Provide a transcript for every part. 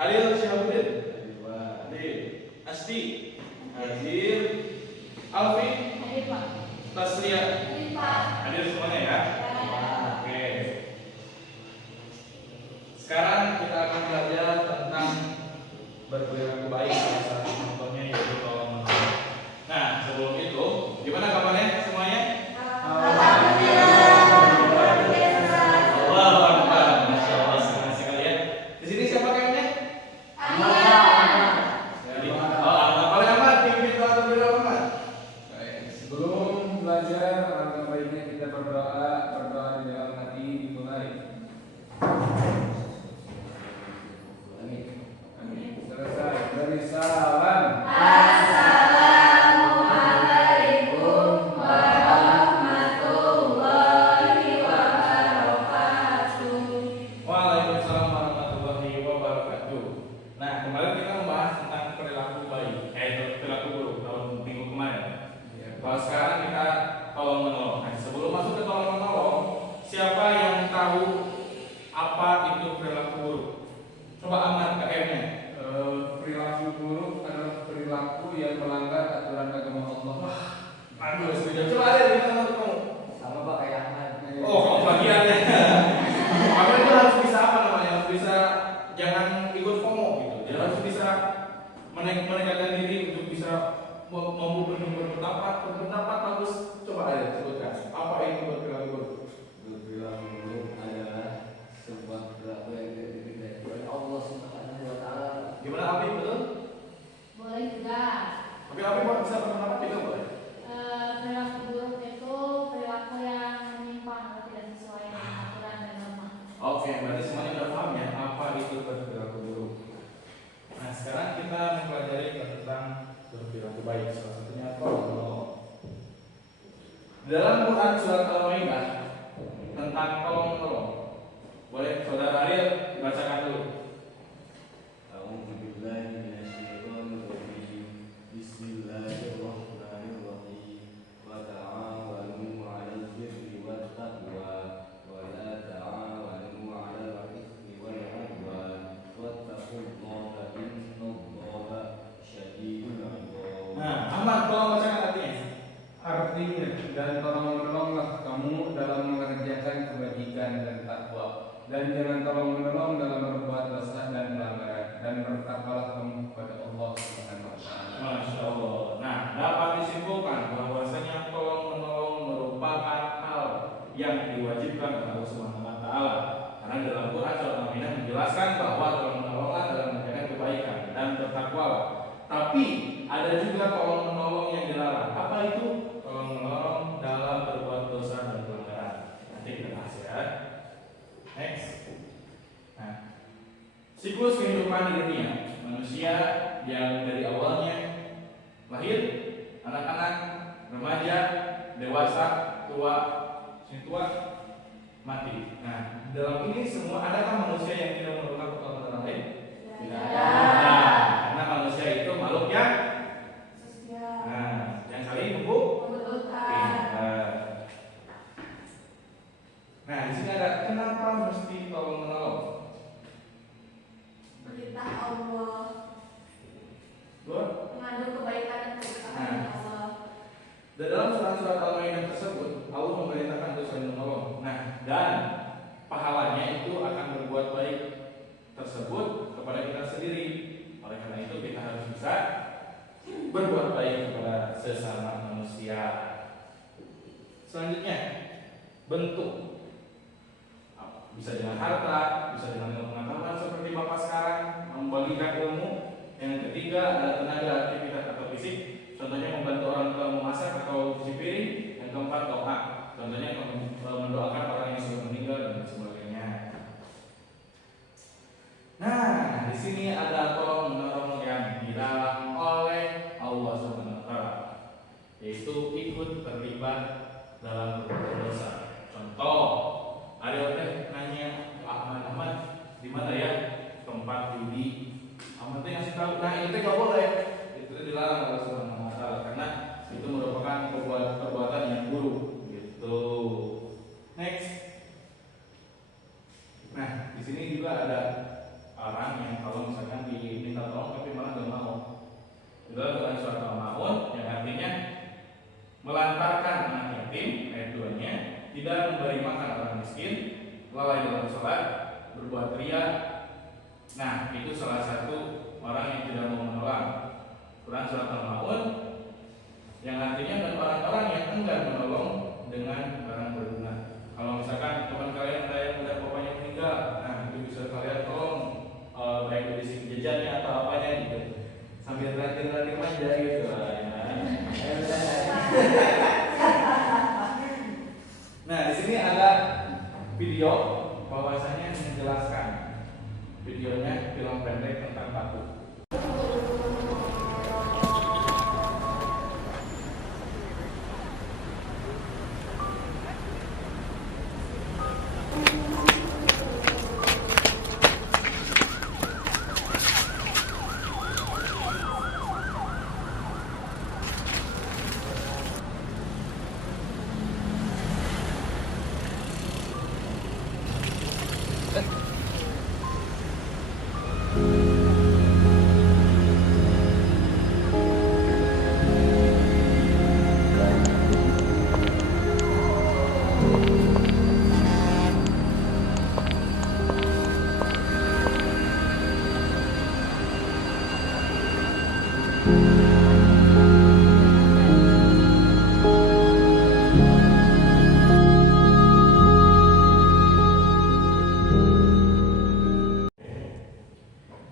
Adil Syahabudin. Adil. Asti. Hadir. Alfi. Hadir Pak. Taslia. Hadir Pak. Hadir semuanya ya. Ya. Oke. Sekarang kita akan belajar tentang berperilaku baik. Salah satu contohnya yaitu tolong menolong. Nah, sebelum itu, gimana kabarnya semuanya? Allah Akbar. Masya Allah, senang sekali ya. Di sini siapa kayaknya? Jadi, Ahmad. Paling Ahmad, pimpin doa terlebih dahulu Ahmad. Sebelum belajar, alangkah baiknya kita berdoa di dalam hati dimulai. Amin. Selesai. Dari salam. Assalamualaikum warahmatullahi wabarakatuh. Waalaikumsalam warahmatullahi wabarakatuh. Nah, kemarin kita membahas tentang perilaku baik, perilaku buruk tahun minggu kemarin. Kalau sekarang kita tolong menolong. Nah, sebelum masuk ke tolong menolong, siapa yang tahu apa itu perilaku buruk? Coba Ahmad KM-nya. Perilaku buruk adalah perilaku yang melanggar aturan agama Allah. Aduh, sudah coba ada di mana kamu? Sama Pak kayak Ahmad. Oh, kamu bagiannya. Kamu itu harus bisa apa namanya? Harus bisa jangan ikut FOMO gitu. Dia harus bisa meningkatkan diri untuk bisa berpendapat bagus. Coba aja sebutkan. Apa itu berperilaku buruk? Berperilaku buruk adalah sebuah perilaku yang tidak diridhai oleh Allah Subhanahu wa taala. Gimana Abi, betul? Boleh juga. Tapi Abi mau bisa berpendapat juga boleh. Perilaku buruk itu perilaku yang menyimpang atau tidak sesuai dengan aturan dan norma. Oke, berarti semuanya udah paham ya apa itu berperilaku buruk. Nah, sekarang kita mempelajari tentang berperilaku baik. Salah satunya tolong menolong. Dalam Quran surat Al-Maidah tentang tolong menolong. Boleh saudara Ariel bacakan dulu. A'udzu billahi minasyaitonir rajim. Bismillahirrahmanirrahim. Wa ta'awanu 'alal birri wat taqwa wa la ta'awanu 'alal itsmi wal 'udwan. Wattaqullaha innallaha syadidul 'iqab. Nah, Ahmad tolong bacakan artinya. Artinya, dan tolong-menolonglah kamu dalam mengerjakan kebajikan dan takwa, dan jangan tolong-menolong dalam berbuat dosa dan pelanggaran, dan bertakwalah kamu kepada Allah Subhanahu wa taala. Masya Allah. Nah, dapat disimpulkan bahwasanya tolong menolong merupakan hal yang diwajibkan oleh Allah Subhanahu wa taala. Karena dalam Quran surat Al-Maidah menjelaskan bahwa tolong menolonglah dalam mengerjakan kebaikan dan bertakwalah. Tapi ada juga tolong menolong yang dilarang. Apa itu? Tolong menolong dalam berbuat dosa dan pelanggaran. Nanti kita bahas ya. Next. Nah, siklus kehidupan di dunia manusia yang dari awalnya lahir, anak-anak, remaja, dewasa, tua, mati. Nah, dalam ini semua adakah manusia yang tidak memerlukan pertolongan orang lain? Tidak ada. Karena manusia itu makhluk yang yang saling membutuhkan. Nah, di sini ada kenapa mesti tolong menolong? Perintah Allah, Dua. mengandung kebaikan dan keberkahan Allah. Dan dalam surat-surat Al-Maidah tersebut, Allah memerintahkan untuk saling menolong. Nah, dan pahalanya itu akan berbuat baik tersebut kepada kita sendiri. Oleh karena itu kita harus bisa berbuat baik kepada sesama manusia. Selanjutnya, bentuk. Bisa dengan harta, bisa dengan ilmu pengetahuan seperti Bapak sekarang membagikan ilmu. Yang ketiga adalah tenaga, aktivitas atau fisik. Contohnya membantu orang tua memasak atau cuci piring. Yang keempat doa. Contohnya mendoakan orang yang sudah meninggal dan sebagainya. Nah, di sini ada tolong menolong yang dilarang oleh Allah Subhanahu wa taala, yaitu ikut terlibat dalam berbuat dosa. Contoh, ada orang nanya Ahmad di mana ya tempat judi? Ahmad teh ngasih tahu, nah itu nggak boleh, itu dilarang oleh Allah Subhanahu wa taala karena itu merupakan perbuatan yang buruk gitu. Next. Nah, di sini juga ada orang yang kalau misalnya itu salah satu orang yang tidak mau menolong. Quran surat Al-Maun yang artinya dan orang-orang yang enggan menolong dengan barang berguna. Kalau misalkan teman kalian ada yang udah bapaknya meninggal, nah itu bisa kalian tolong, baik dari segi jajannya atau apanya gitu, sambil terakhir manja gitu lah ya. Nah di sini ada video bahwasanya menjelaskan, videonya film pendek tentang batu.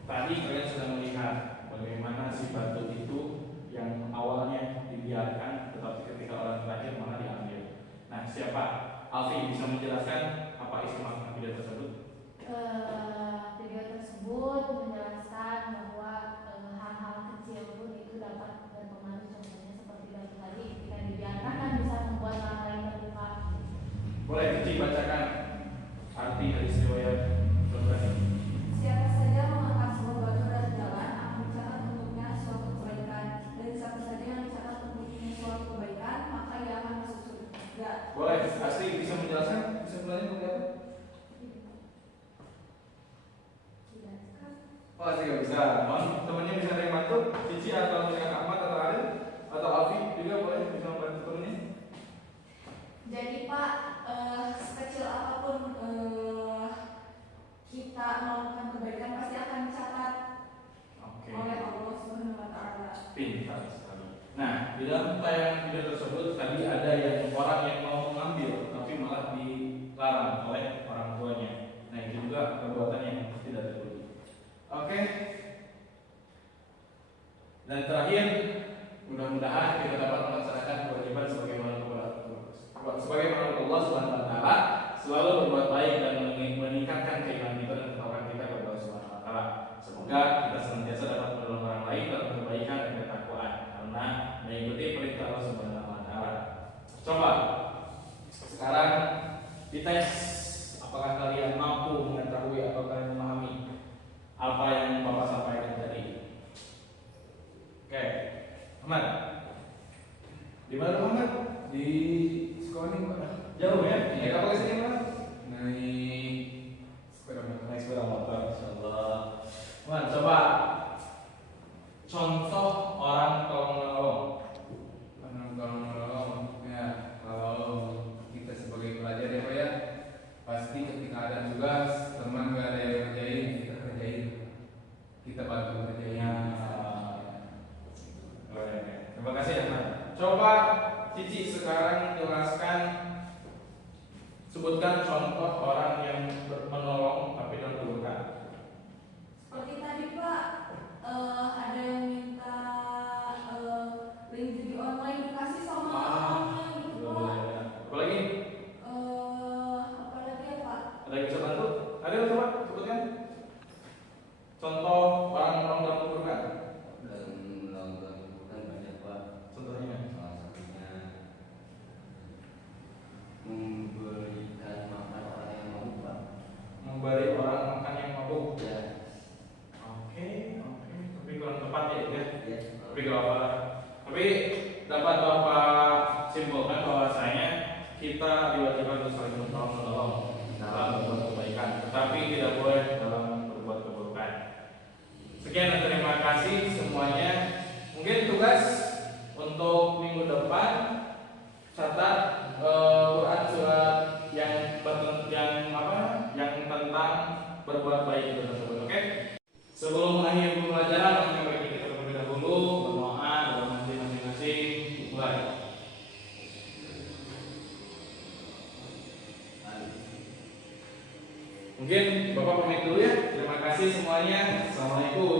Tadi kalian sudah melihat bagaimana si batu itu yang awalnya dibiarkan, tetapi ketika orang terakhir malah diambil. Nah, siapa? Alfi bisa menjelaskan apa isi makna video tersebut? Video tersebut menjelaskan bahwa hal-hal kecil pun itu dapat berpengaruh, contohnya seperti batu tadi, ketika dibiarkan kan bisa membuat orang lain terluka. Boleh Cici bacakan arti hadis riwayat Bukhari. Siapa saja mengangkat sebuah batu dari jalan akan dicatat untuknya suatu kebaikan, dan siapa saja yang dicatat untuknya suatu kebaikan maka ia akan masuk surga. Boleh Asri bisa menjelaskan kesimpulannya seperti apa? Oh Asri nggak bisa. Temannya bisa ada yang bantu? Cici atau misalkan Ahmad atau Arif atau Alfi juga boleh bisa membantu temennya. Jadi Pak, sekecil apapun kita melakukan kebaikan pasti akan dicatat Oke. oleh Allah Subhanahu wa Ta'ala. Pintar sekali. Nah, di dalam tayangan video tersebut tadi ada yang orang yang mau mengambil tapi malah dilarang oleh orang tuanya. Nah, itu juga perbuatan yang tidak terpuji. Oke. Dan terakhir, mudah-mudahan kita dapat melaksanakan kewajiban sebagaimana Allah Subhanahu wa Ta'ala, selalu berbuat baik dan meningkatkan keimanan kita dan ketakwaan kita kepada Allah Subhanahu wa Ta'ala. Semoga kita senantiasa dapat menolong orang lain dalam kebaikan dan ketakwaan karena mengikuti perintah Allah Subhanahu wa Ta'ala. Coba sekarang dites apakah kalian mampu mengetahui atau kalian memahami apa yang Bapak sampaikan tadi. Oke, Ahmad. Di mana Ahmad? Di sekolah ini Pak. Jauh ya? Naik apa ke sini Ahmad? Naik sepeda motor. Naik sepeda motor, insyaallah. Ahmad, coba contoh orang tolong menolong. Kalau menolong, ya kalau kita sebagai pelajar ya Pak ya, pasti ketika ada tugas teman gak ada yang kerjain, kita kerjain, kita bantu kerjain. Terima kasih Ahmad. Coba Cici sekarang jelaskan, sebutkan contoh orang yang menolong tapi dalam keburukan. Seperti tadi Pak, ada yang minta link judi online dikasih sama orangnya gitu Pak. Apalagi? Apalagi ya Pak? Ada yang bisa bantu? Ada yang coba sebutkan contoh orang menolong dalam keburukan. Dan melakukan bukan banyak Pak. Contohnya Salah satunya memberikan makan orang yang mabuk Pak. memberi orang makan yang mabuk. Ya. Oke. Tapi kurang tepat ya, ya. Ya. Tapi gak apa. Tapi dapat Bapak simpulkan bahwasanya kita diwajibkan untuk saling menolong dalam berbuat kebaikan, tetapi tidak boleh dalam berbuat keburukan. Sekian dan terima kasih semuanya. Mungkin tugas untuk minggu depan catat Quran surat yang tentang berbuat baik itu tersebut. Oke? Mungkin Bapak pamit dulu ya. Terima kasih semuanya. Assalamualaikum.